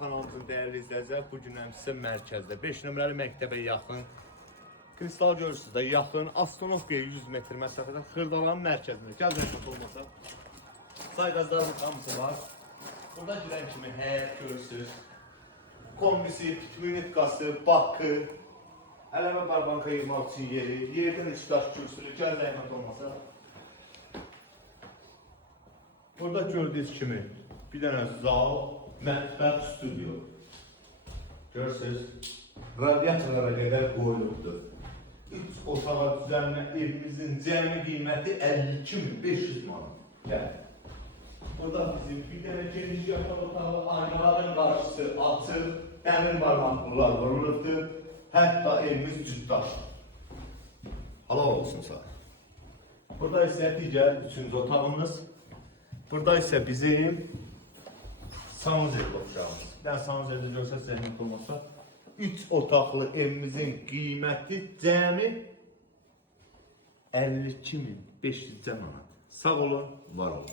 kanalımızın değerli izləyicilər, bu gün sizə mərkəzdə 5 nömrəli məktəbə yaxın, Kristal görürsünüz də yaxın, Astanovkaya 100 metr məsafədə Xırdalanın mərkəzində. Gəl zəhmət olmasa. Sayğacların hamısı var. Burada girən kimi həyət görürsünüz. Kombisi, pitminitkası, bakı, ələmə barbanka yığmaq üçün yeri, yerdən 3 daş kürsülü, gəl zəhmət olmasa. Burada gördüyünüz kimi bir dənə zal, mətbəx, studio. Görürsünüz, radiatorlara qədər qoyulubdur. 3 otağa düzəlmə evimizin cəmi qiyməti 52.500 manat. Gəl. Burada bizim bir dənə geniş yataq otağı, aynaların qarşısı açıq, dəmir barmaqlılar vurulubdur. Hətta evimiz cüzdaşdır. Halal olsun sağ. Burada isə digər 3-cü otağımız. Burada isə bizim sanuzel oturacağımız. Bir sanuzelde görsəz zəhmət olmasa 3 otaqlı evimizin qiyməti cəmi 52.500 manat. Sağ olun, var olun.